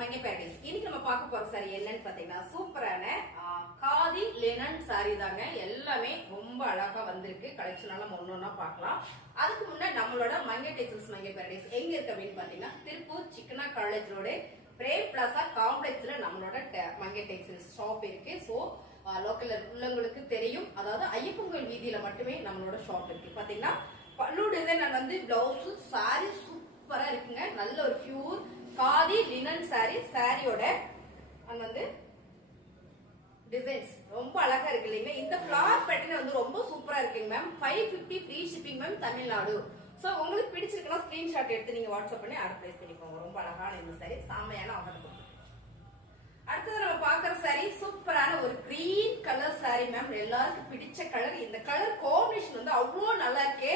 மங்கை paradise. இன்னைக்கு நம்ம பார்க்க போற சாரி என்னன்னு பாத்தீங்கன்னா சூப்பரான காதி லினன் சாரி தாங்க. எல்லாமே ரொம்ப அழகா வந்திருக்கு. கலெக்ஷன் எல்லாம் ஒன்னொன்னா பார்க்கலாம். அதுக்கு முன்னாடி நம்மளோட மங்கை டெக்ஸ்டைல்ஸ் மங்கை பேரடைஸ் எங்க இருக்கு அப்படின்னு பாத்தீங்கன்னா திருப்பூர் சிக்கனா காலேஜ் ரோடு பிரேம் பிளாசா காம்ப்ளெக்ஸ்ல நம்மளோட மங்கை டெக்ஸ்டைல்ஸ் ஷாப் இருக்கு. சோ லோக்கல்ல உள்ளவங்களுக்கு தெரியும். அதாவது ஐயப்பன் வீதியில மட்டுமே நம்மளோட ஷாப் இருக்கு. பாத்தீங்கன்னா பல்லு டிசைன் வந்து பிளவுஸ் சாரி சூப்பரா இருக்குங்க. நல்ல ஒரு பியூர் காதி லினன் சாரி. சாரியோட வந்து டிசைன்ஸ் ரொம்ப அழகா இருக்கு இல்லைங்க. இந்த ஃபிளவர் பேட்டர்ன் வந்து ரொம்ப சூப்பரா இருக்குங்க ma'am. 550 free shipping ma'am Tamil Nadu. So உங்களுக்கு பிடிச்சிருக்கா ஸ்கிரீன்ஷாட் எடுத்து நீங்க வாட்ஸ்அப் பண்ணி ஆர்டர் பிளேஸ் பண்ணிக்கோங்க. ரொம்ப அழகான இந்த சாரி, சாமையான ஆஃபர் கொடுக்கும். அடுத்தது நம்ம பாக்குற சாரி சூப்பரான ஒரு கிரீன் கலர் சாரி மேம். எல்லாருக்கும் பிடிச்ச கலர். இந்த கலர் காம்பினேஷன் வந்து அவ்வளோ நல்லா இருக்கு.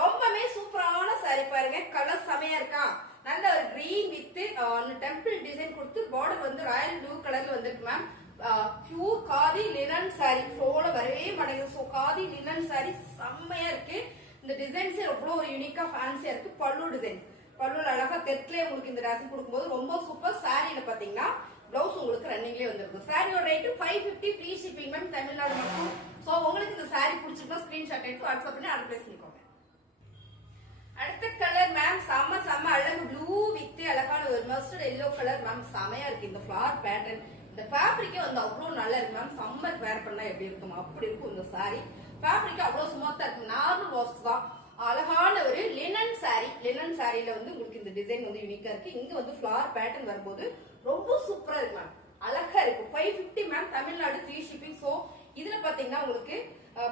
ரொம்பவே சூப்பரான சாரி பாருங்க. கலர் செமையா இருக்கா. நல்ல ஒரு கிரீன் வித் டெம்பிள் டிசைன் கொடுத்து பார்டர் வந்து ராயல் ப்ளூ கலர்ல வந்திருக்கு ma'am. Pure khadi linen sari. ஃப்ளோல வரவே மாட்டேங்குது. சோ காதி லினன் சாரி செம்மையா இருக்கு. இந்த டிசைன்ஸ் எவ்வளவு ஒரு யூனிக்கா ஃபேன்சியா இருக்கு. பல்லு டிசைன் பல்லுல அழகா தெற்குலயே உங்களுக்கு இந்த டிசைன் கொடுக்கும்போது ரொம்ப சூப்பர். சாரியில பாத்தீங்கன்னா பிளவுஸ் உங்களுக்கு ரன்னிங்லயே வந்திருக்கும். சாரியோட rate 550 free shipping ma'am Tamil Nadu மட்டும். சோ உங்களுக்கு இந்த சாரி பிடிச்சிருக்கா ஸ்கிரீன்ஷாட் எடுத்து வாட்ஸ்அப் பண்ணி ஆர்டர் பிளேஸ் பண்ணிக்கோங்க. அடுத்த கலர் மேம் செம்ம அழகு ப்ளூ வித் அழகான ஒரு மஸ்டர்ட் எல்லோ கலர் மேம். செமையா இருக்கு இந்த ஃபிளவர் பேட்டர்ன். இந்த ஃபேப்ரிக்கே வந்து அவ்வளவு நல்லா இருக்கு மேம். சம்மர் வேர் பண்ணா எப்படி இருக்கும் அப்படி இருக்கும் இந்த சாரி. ஃபேப்ரிக் அவ்வளவு ஸ்மூத்தா இருக்கு. நார்மல் வாஷ் தான். அழகான ஒரு லினன் சாரி. லினன் சாரியில வந்து உங்களுக்கு இந்த டிசைன் வந்து யூனிக்கா இருக்கு. இங்க வந்து ஃபிளவர் பேட்டர்ன் வரும்போது ரொம்ப சூப்பரா இருக்கு மேம். அழகா இருக்கு. 550 ma'am Tamil Nadu free shipping. So இதுல பாத்தீங்கன்னா உங்களுக்கு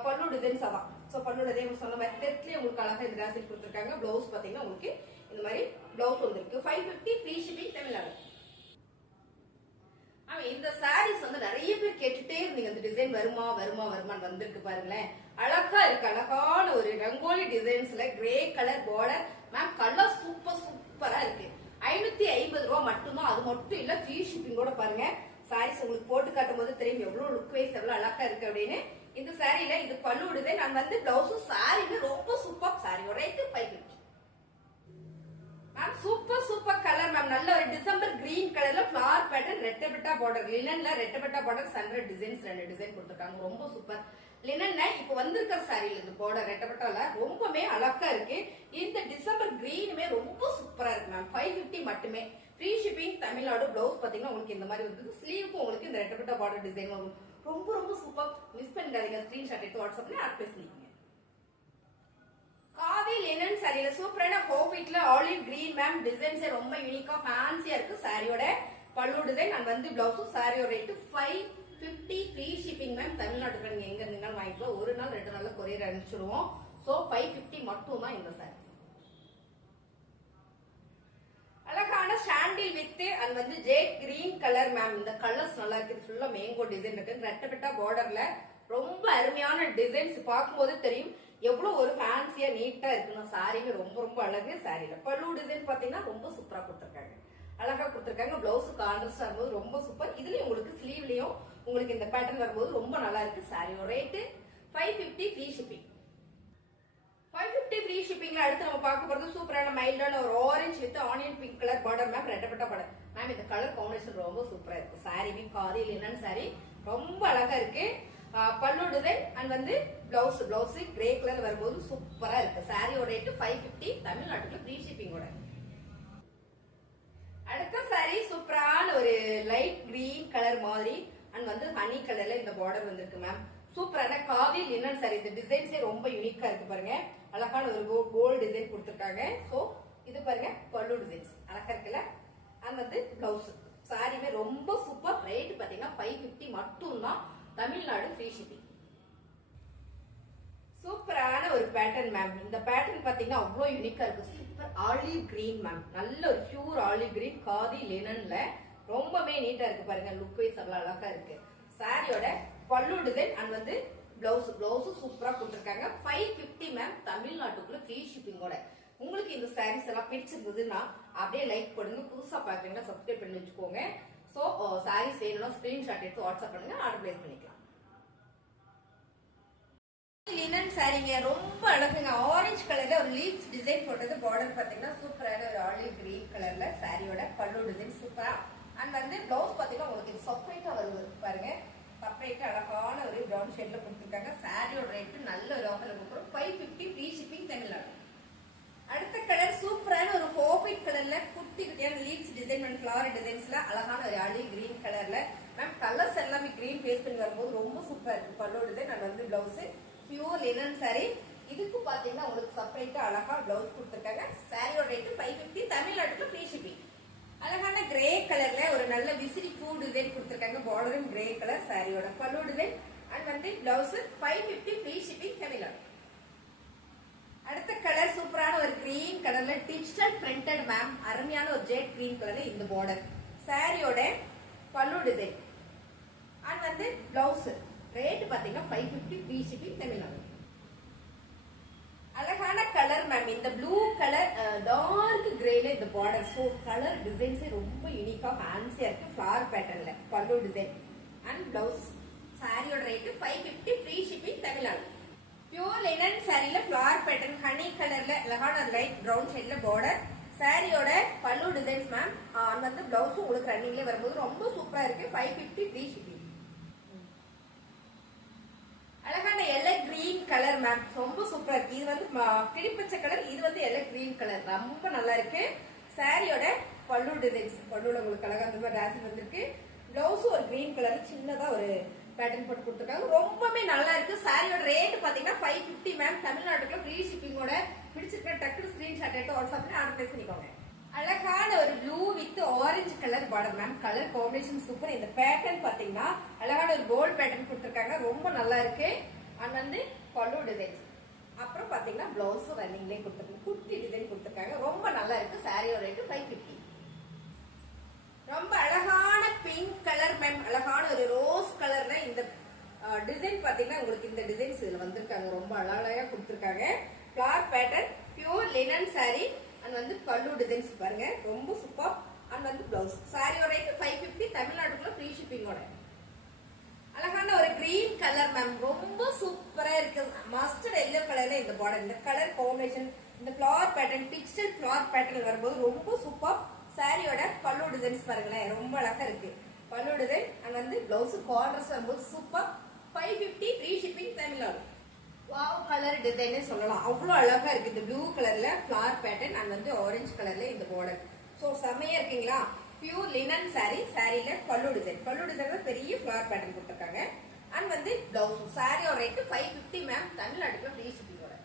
பல்லு டிசைன்ஸ் அதான். சோ பல்லு டிசைன் சொன்ன மாதிரி தெற்குலயே உங்களுக்கு அழகா இந்த டிசைன் கொடுத்துருக்காங்க. பிளவுஸ் பாத்தீங்கன்னா உங்களுக்கு இந்த மாதிரி பிளவுஸ் வந்திருக்கு. 550 ஃப்ரீ ஷிப்பிங் தமிழ்நாடு. இந்த சாரீஸ் வந்து நிறைய பேர் கேட்டுட்டே இருந்தீங்க. இந்த டிசைன் வருமான்னு வந்திருக்கு பாருங்களேன். அழகா இருக்கு. அழகான ஒரு ரங்கோலி டிசைன்ஸ்ல grey colour border ma'am. Colour சூப்பரா இருக்கு. 550 ரூபாய் மட்டும்தான். அது மட்டும் இல்ல ஃப்ரீ ஷிப்பிங்கோட பாருங்க. சாரீஸ் உங்களுக்கு போட்டு காட்டும் போது தெரியும் எவ்வளவு லுக் வைஸ் எவ்வளவு அழகா இருக்கு அப்படின்னு. இந்த சாரியில இது பல்லு டிசைன் நான் வந்து பிளவுஸும் சாரின்னு ரொம்ப சூப்பர். சாரியோட rate 550 ma'am. Super colour ma'am. நல்ல ஒரு டிசம்பர் கிரீன் கலர்ல ஃபிளவர் பேட்டர்ன் ரெட்டபெட்டா பார்டர். லினன்ல ரெட்டபெட்டா பார்டர் சென்டர் டிசைன்ஸ் 2 டிசைன் கொடுத்திருக்காங்க. ரொம்ப சூப்பர். லினன்ல இப்ப வந்திருக்கிற சாரியில இந்த பார்டர் ரெட்டபெட்டால ரொம்பவே அழகா இருக்கு. இந்த டிசம்பர் கிரீனுமே ரொம்ப சூப்பரா இருக்கு மேம். 550 மட்டுமே ஃப்ரீ ஷிப்பிங் தமிழ்நாடு. பிளவுஸ் பாத்தீங்கன்னா உங்களுக்கு இந்த மாதிரி வந்து ஸ்லீவுக்கு உங்களுக்கு இந்த ரெட்டபெட்டா பார்டர் டிசைன் வரும். ரொம்ப சூப்பர். மிஸ் பண்ணிடாதீங்க. ஸ்கிரீன்ஷாட் எடுத்து வாட்ஸ்அப் பண்ணி ஆட் பேசுனீங்க. காதி லினன் சாரியில சூப்பரான ஹோபிட்ல ஆலிவ் கிரீன் மேம். டிசைன்ஸ் ரொம்ப யூனிக்கா ஃபேன்சியா இருக்கு. சாரியோட பல்லு டிசைன் அண்ட் வந்து பிளவுஸ். சாரியோட ரேட் 550 ஃப்ரீ ஷிப்பிங் மேம் தமிழ்நாட்டுக்கு. நீங்க எங்க இருந்தாலும் வாங்கிக்கலாம். ஒரு நாள் 2 நாள்ல கொரியர் அனுப்பிச்சிடுவோம். சோ 550 மட்டும் தான் இந்த சாரி. அழகான சாண்டில் வித் அண்ட் வந்து ஜேட் கிரீன் கலர் மேம். இந்த கலர்ஸ் நல்லா இருக்கு. ஃபுல்லா மேங்கோ டிசைன் இருக்கு. ரெட்டபெட்டா பார்டர்ல ரொம்ப அருமையான டிசைன்ஸ். பார்க்கும்போது தெரியும் எவ்வளவு ஒரு ஃபேன்சியா நீட்டா இருக்குன்னு. சாரிங்க ரொம்ப அழகு. சாரியில பல்லு டிசைன் பாத்தீங்கன்னா ரொம்ப சூப்பரா கொடுத்திருக்காங்க. அழகா கொடுத்திருக்காங்க. பிளவுஸ் கான்ட்ராஸ்ட் ஆகும்போது ரொம்ப சூப்பர். இதுலயும் உங்களுக்கு ஸ்லீவ்லயும் உங்களுக்கு இந்த பேட்டர்ன் வரும்போது ரொம்ப நல்லா இருக்கு. சாரியோட ரேட் 550 ஃப்ரீ ஷிப்பிங். 550 ஃப்ரீ ஷிப்பிங்ல அடுத்து நம்ம பார்க்க போறது சூப்பரான மைல்டான ஒரு orange with onion pink colour border ma'am. ரெட்டப்பட்ட பார்டர் மேம். இந்த கலர் காம்பினேஷன் ரொம்ப சூப்பரா இருக்கு. சாரி காதி லினன் சாரி ரொம்ப அழகா இருக்கு. பல்லு டிசைன் அண்ட் வந்து பிளவுஸ் கிரே கலர் வரும்போது சூப்பரா இருக்கு. சாரியோட ரேட் 550 தமிழ்நாட்டுல ஃப்ரீ ஷிப்பிங்கோட. அடுத்த சாரி சூப்பரான ஒரு லைட் கிரீன் கலர் மாதிரி அண்ட் வந்து ஹனி கலர்ல இந்த பார்டர் வந்திருக்கு மேம். சூப்பரான காதி லினன் சாரி. இந்த டிசைன்ஸே ரொம்ப யூனிக்கா இருக்கு பாருங்க. அழகான ஒரு கோல்ட் டிசைன் கொடுத்திருக்காங்க. சோ இது பாருங்க பல்லு டிசைன்ஸ் அழகா இருக்குல்ல. அண்ட் வந்து பிளவுஸ். சாரியுமே ரொம்ப சூப்பர். ரேட் பாத்தீங்கன்னா 550 மட்டும் தான் தமிழ்நாடு ஃப்ரீ ஷிப்பிங். சூப்பரான ஒரு பேட்டர்ன் மேம். இந்த பேட்டர்ன் பாத்தீங்கன்னா அவ்வளவு யூனிக்கா இருக்கு. Super olive green ma'am. நல்ல ஒரு பியூர் ஆலிவ் கிரீன் காதி லினன்ல ரொம்பவே நீட்டா இருக்கு பாருங்க. லுக் வைஸ் அவ்வளவு அழகா இருக்கு. சாரியோட பல்லு டிசைன் அண்ட் வந்து பிளவுஸ் சூப்பரா கொடுத்திருக்காங்க. 550 மேம் தமிழ்நாட்டுக்குள்ள ஃப்ரீ ஷிப்பிங்கோட. உங்களுக்கு இந்த சாரீஸ் எல்லாம் பிடிச்சிருந்ததுன்னா அப்படியே லைக் பண்ணுங்க. புதுசா பாக்குறீங்கன்னா சப்ஸ்கிரைப் பண்ணி வச்சுக்கோங்க. சோ சாரீஸ் வேணும்னா ஸ்கிரீன்ஷாட் எடுத்து வாட்ஸ்அப் பண்ணுங்க. ஆர்டர் பிளேஸ் பண்ணிக்கலாம். லினன் சாரிங்க ரொம்ப அழகுங்க. ஆரஞ்சு கலர்ல ஒரு லீவ்ஸ் டிசைன் போட்டது. பார்டர் பாத்தீங்கன்னா சூப்பரான ஒரு ஆலிவ் கிரீன் கலர்ல. சாரியோட பல்லு டிசைன் சூப்பரா அண்ட் வந்து பிளவுஸ் பாத்தீங்கன்னா உங்களுக்கு இது செப்பரேட்டா வருது பாருங்க. செப்பரேட்டா அழகான ஒரு பிரவுன் ஷேட்ல கொடுத்துருக்காங்க. சாரியோட ரேட் நல்ல ஒரு ஆஃபர்ல கொடுக்குறோம். 550 ஃப்ரீ ஷிப்பிங் தமிழ்நாடு. அடுத்த கலர் சூப்பரான ஒரு கோபிட் கலர்ல குட்டி குட்டியான லீவ்ஸ் டிசைன் அண்ட் ஃபிளவர் டிசைன்ஸ்ல அழகான ஒரு அடி கிரீன் கலர்ல. மேம் கலர்ஸ் எல்லாமே கிரீன் பேஸ் பண்ணி வரும்போது ரொம்ப சூப்பரா இருக்கு. பல்லு டிசைன் அண்ட் வந்து பிளவுஸ் பியூர் லினன் சாரி. இதுக்கு பாத்தீங்கன்னா உங்களுக்கு செப்பரேட்டா அழகா பிளவுஸ் கொடுத்துருக்காங்க. சாரியோட ரேட் 550 தமிழ்நாட்டுல ஃப்ரீ ஷிப்பிங். அழகான கிரே கலர்ல ஒரு நல்ல விசிறி பூ டிசைன் கொடுத்துருக்காங்க. பார்டரும் கிரே கலர். சாரியோட பல்லு டிசைன் அண்ட் வந்து பிளவுஸ் 550 ஃப்ரீ ஷிப்பிங் தமிழ்நாடு. அடுத்த கலர் சூப்பரான ஒரு கிரீன் கலர்ல டிஜிட்டல் பிரிண்டட் மேம். அருமையான ஒரு ஜெட் கிரீன் கலர்ல இந்த பார்டர். சாரியோட பல்லு டிசைன் அண்ட் வந்து பிளவுஸ் ரேட் பாத்தீங்கன்னா 550 ஃப்ரீ ஷிப்பிங் தமிழ்நாடு. அழகான கலர் மேம். இந்த ப்ளூ கலர் டார்க் கிரேல இந்த பார்டர். சோ கலர் டிசைன்ஸ் ரொம்ப யூனிக்கா ஃபேன்சியா இருக்கு. ஃபிளவர் பேட்டர்ன்ல பல்லு டிசைன் அண்ட் பிளவுஸ். சாரியோட rate 550 free shipping Tamil Nadu. Pure linen சாரில ஃபிளவர் பேட்டர்ன் ஹனி கலர்ல அழகான லைட் பிரவுன் ஷேட்ல பார்டர். சாரியோட பல்லு டிசைன்ஸ் மேம் வந்து பிளவுஸும் உங்களுக்கு ரன்னிங்ல வரும்போது ரொம்ப சூப்பரா இருக்கு. 550 ஃப்ரீ ஷிப்பிங். அழகான எல்லோ கிரீன் கலர் மேம். ரொம்ப சூப்பரா இருக்கு. இது வந்து கிளிப்பச்சை கலர். இது வந்து எல்லோ கிரீன் கலர். ரொம்ப நல்லா இருக்கு. சாரியோட பல்லு டிசைன்ஸ். பல்லுல உங்களுக்கு அழகா அந்த மாதிரி ராசி வந்திருக்கு. பிளவுஸ் ஒரு கிரீன் கலர் சின்னதா ஒரு பேட்டர்ன் போட்டு கொடுத்துருக்காங்க. ரொம்பவே நல்லா இருக்கு. சாரியோட ரேட் பாத்தீங்கன்னா 550 மேம் தமிழ்நாட்டுக்குள்ள ஃப்ரீ ஷிப்பிங்கோட. பிடிச்சிருக்க டக்குனு ஸ்கிரீன்ஷாட் எடுத்து வாட்ஸ்அப்ல ஆர்டர் பிளேஸ் பண்ணிக்கோங்க. அழகான ஒரு blue with orange colour border ma'am. Colour combination super. இந்த பேட்டர்ன் பாத்தீங்கன்னா அழகான ஒரு கோல்ட் பேட்டர்ன் கொடுத்துருக்காங்க. ரொம்ப நல்லா இருக்கு. அண்ட் வந்து பல்லு டிசைன்ஸ் அப்புறம் பாத்தீங்கன்னா பிளவுஸ் ரன்னிங்லேயே கொடுத்துருக்காங்க. குட்டி டிசைன் கொடுத்துருக்காங்க. ரொம்ப நல்லா இருக்கு. சாரியோட ரேட் 550. ரொம்ப அழகான பிங்க் கலர் மேம். அழகான ஒரு ரோஸ் கலர்ல இந்த டிசைன் பாத்தீங்கன்னா உங்களுக்கு இந்த டிசைன்ஸ் இதுல வந்திருக்காங்க. ரொம்ப அழகா கொடுத்துருக்காங்க. Flower pattern pure linen sorry and வந்து பல்லு டிசைன்ஸ் பாருங்க. ரொம்ப சூப்பர். அண்ட் வந்து பிளவுஸ். சாரியோட ரேட் 550 தமிழ்நாட்டுக்குள்ள ஃப்ரீ ஷிப்பிங்கோட. அழகான ஒரு கிரீன் கலர் மேம். ரொம்ப சூப்பரா இருக்கு. மஸ்டர்ட் எல்லோ கலர்ல இந்த பார்டர். இந்த கலர் காம்பினேஷன் இந்த flower pattern digital flower pattern வரும்போது ரொம்ப சூப்பர். சாரியோட பல்லு டிசைன்ஸ் பாருங்களேன். ரொம்ப அழகா இருக்கு. பல்லு டிசைன் அண்ட் வந்து பிளவுஸ் கார்னர்ஸ் வரும்போது super. 550 free shipping Tamil Nadu. Wow colour design சொல்லலாம். அவ்வளவு அழகா இருக்கு. இந்த ப்ளூ கலர்ல ஃபிளவர் பேட்டர்ன் அண்ட் வந்து ஆரஞ்சு கலர்ல இந்த பார்டர். சோ செமையா இருக்கீங்களா? Pure linen sorry. சாரியில பல்லு டிசைன். பல்லு டிசைன்ல பெரிய ஃபிளவர் பேட்டர்ன் கொடுத்துருக்காங்க. அண்ட் வந்து பிளவுஸ். சாரியோட ரேட் 550 மேம் தமிழ்நாட்டுக்குள்ள ஃப்ரீ ஷிப்பிங்கோட.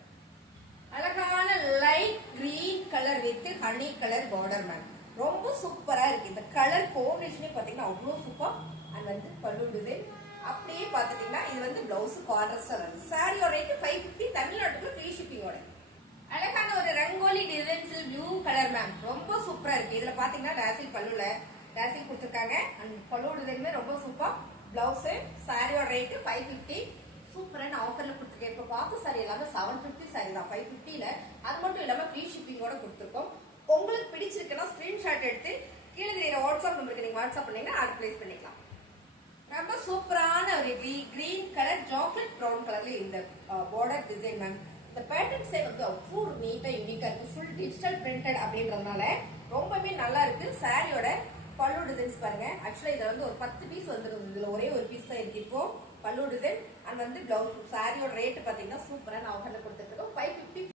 அழகான light green colour with honey colour border ma'am. ரொம்ப சூப்பரா இருக்கு. இந்த கலர் காம்பினேஷனே பாத்தீங்கன்னா அவ்வளவு சூப்பர். அண்ட் வந்து பல்லு டிசைன் அப்படியே பாத்துட்டீங்கன்னா இது வந்து பிளவுஸ் கார்னர்ஸ் வருது. சாரியோட ரேட் 550 தமிழ்நாட்டுக்குள்ள ஃப்ரீ ஷிப்பிங்கோட. அழகான ஒரு rangoli designs blue colour ma'am. ரொம்ப சூப்பரா இருக்கு. இதுல பாத்தீங்கன்னா டாசில் பல்லுல டாசில் கொடுத்துருக்காங்க. அண்ட் பல்லு டிசைனுமே ரொம்ப சூப்பர். பிளவுஸ். சாரியோட ரேட் 550. சூப்பரான ஆஃபர்ல கொடுத்துருக்கேன். இப்ப பார்த்த சாரி எல்லாமே 750 சாரி தான். 550ல அது மட்டும் இல்லாம ஃப்ரீ ஷிப்பிங்கோட கொடுத்துருக்கோம். உங்களுக்கு பிடிச்சிருக்குன்னா ஸ்கிரீன்ஷாட் எடுத்து கீழே தெரியுற வாட்ஸ்அப் நம்பருக்கு நீங்க வாட்ஸ்அப் பண்ணீங்கன்னா ஆர்டர் பிளேஸ் பண்ணிக்கலாம். ரொம்ப சூப்பரான ஒரு கிரீன் கலர் சாக்லேட் ப்ரௌன் கலர்ல இந்த பார்டர் டிசைன் மேம். இந்த பேட்டர்ன் சைடு வந்து அவ்வளோ நீட்டா யூனிக்கா இருக்கு. ஃபுல் டிஜிட்டல் பிரிண்டட் அப்படின்றதுனால ரொம்பவே நல்லா இருக்கு. சாரியோட பல்லு டிசைன்ஸ் பாருங்க. ஆக்சுவலா இதுல வந்து ஒரு 10 பீஸ் வந்துருது. இதுல ஒரே ஒரு பீஸ் தான் இருக்கு இப்போ. பல்லு டிசைன் அண்ட் வந்து பிளவுஸ். சாரியோட ரேட் பாத்தீங்கன்னா சூப்பரான ஆஃபர்ல கொடுத்துருக்கோம். 550